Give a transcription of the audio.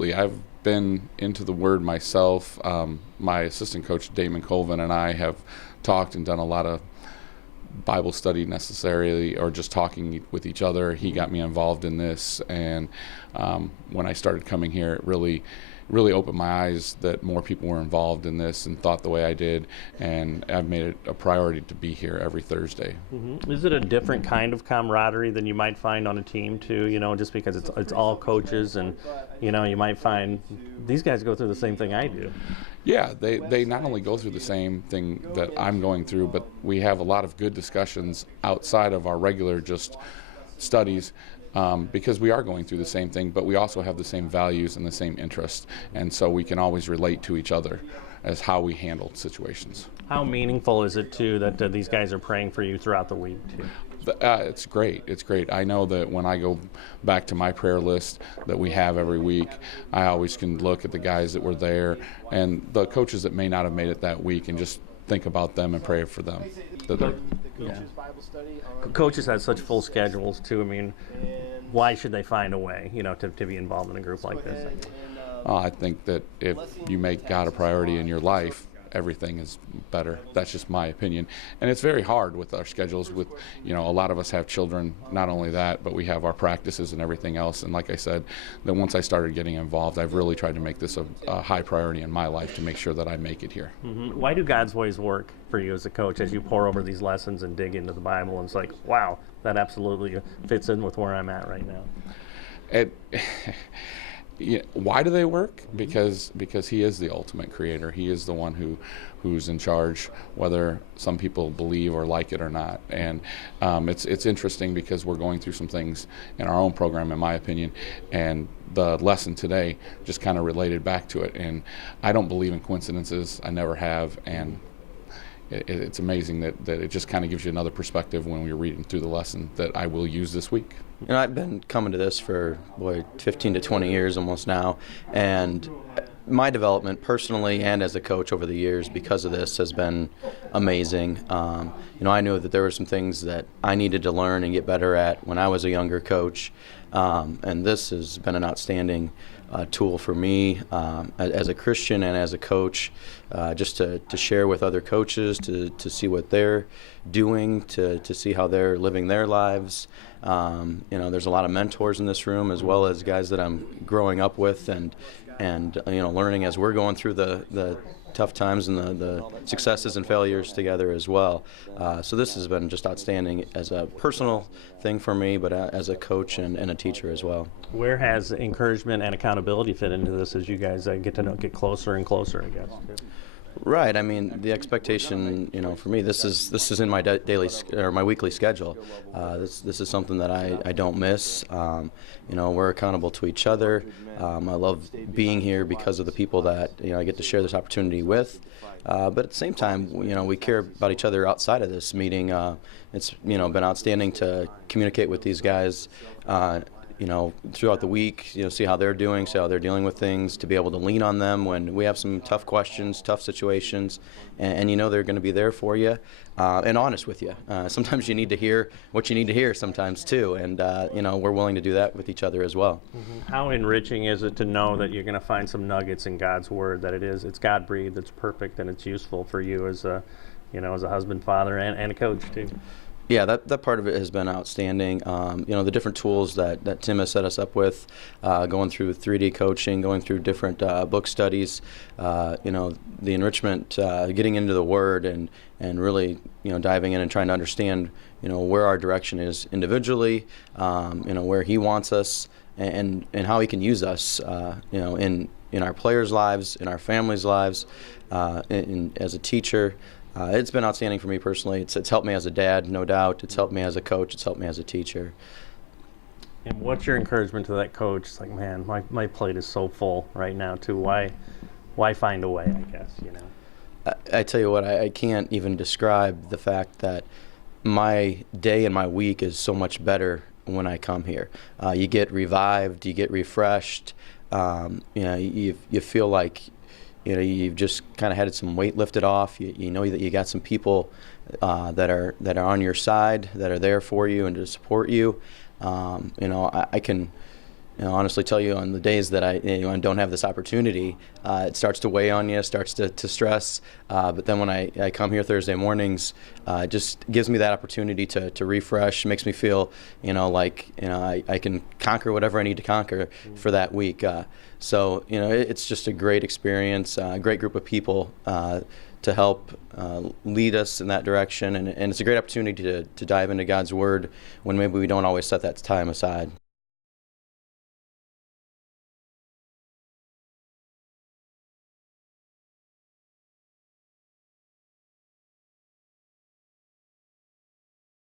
I've been into the Word myself. My assistant coach, Damon Colvin, and I have talked and done a lot of Bible study necessarily, or just talking with each other. He got me involved in this, and when I started coming here, it really opened my eyes that more people were involved in this and thought the way I did, and I've made it a priority to be here every Thursday. Is it a different kind of camaraderie than you might find on a team too? Just because it's all coaches, and you might find these guys go through the same thing I do. Yeah, they not only go through the same thing that I'm going through, but we have a lot of good discussions outside of our regular just studies. Because we are going through the same thing, but we also have the same values and the same interests, and so we can always relate to each other as how we handle situations. How meaningful is it too that these guys are praying for you throughout the week too? It's great. It's great. I know that when I go back to my prayer list that we have every week, I always can look at the guys that were there and the coaches that may not have made it that week and just think about them and pray for them. Coaches have such full schedules too. I mean, why should they find a way, to be involved in a group like this? I think that if you make God a priority in your life, everything is better. That's just my opinion. And it's very hard with our schedules. With a lot of us have children. Not only that, but we have our practices and everything else. And like I said, that once I started getting involved, I've really tried to make this a high priority in my life to make sure that I make it here. Why do God's ways work for you as a coach as you pour over these lessons and dig into the Bible? And it's like, wow, that absolutely fits in with where I'm at right now. Why do they work? Because He is the ultimate creator. He is the one who's in charge, whether some people believe or like it or not. And it's interesting because we're going through some things in our own program, in my opinion, and the lesson today just kind of related back to it. And I don't believe in coincidences. I never have. And it's amazing that it just kind of gives you another perspective when we're reading through the lesson that I will use this week. I've been coming to this for 15 to 20 years almost now, and my development personally and as a coach over the years because of this has been amazing. I knew that there were some things that I needed to learn and get better at when I was a younger coach, and this has been an outstanding tool for me as a Christian and as a coach, just to share with other coaches, to see what they're doing, to see how they're living their lives. There's a lot of mentors in this room as well as guys that I'm growing up with and learning as we're going through the tough times and the successes and failures together as well. So this has been just outstanding as a personal thing for me, but as a coach and a teacher as well. Where has encouragement and accountability fit into this as you guys get closer and closer, I guess? Right. I mean, the expectation, for me, this is in my daily or my weekly schedule. This is something that I don't miss. We're accountable to each other. I love being here because of the people that I get to share this opportunity with. But at the same time, we care about each other outside of this meeting. It's been outstanding to communicate with these guys. Throughout the week, see how they're doing, see how they're dealing with things, to be able to lean on them when we have some tough questions, tough situations, and they're going to be there for you and honest with you. Sometimes you need to hear what you need to hear sometimes too, and we're willing to do that with each other as well. How enriching is it to know that you're going to find some nuggets in God's Word, that it's God-breathed, it's perfect, and it's useful for you as a husband, father, and a coach too? Yeah, that part of it has been outstanding. The different tools that Tim has set us up with, going through 3D coaching, going through different book studies, the enrichment, getting into the Word and really, diving in and trying to understand, where our direction is individually, where He wants us and how He can use us, in our players' lives, in our families' lives, as a teacher. It's been outstanding for me personally. It's helped me as a dad, no doubt. It's helped me as a coach. It's helped me as a teacher. And what's your encouragement to that coach? It's like, man, my plate is so full right now too. Why find a way, I guess, I tell you what, I can't even describe the fact that my day and my week is so much better when I come here. You get revived, you get refreshed. You feel like you've just kind of had some weight lifted off. You know that you got some people that are on your side, that are there for you and to support you. I can honestly tell you, on the days that I don't have this opportunity, it starts to weigh on you, starts to stress. But then when I come here Thursday mornings, it just gives me that opportunity to refresh, makes me feel, like, I can conquer whatever I need to conquer for that week. So, it's just a great experience, a great group of people to help lead us in that direction. And it's a great opportunity to dive into God's Word when maybe we don't always set that time aside.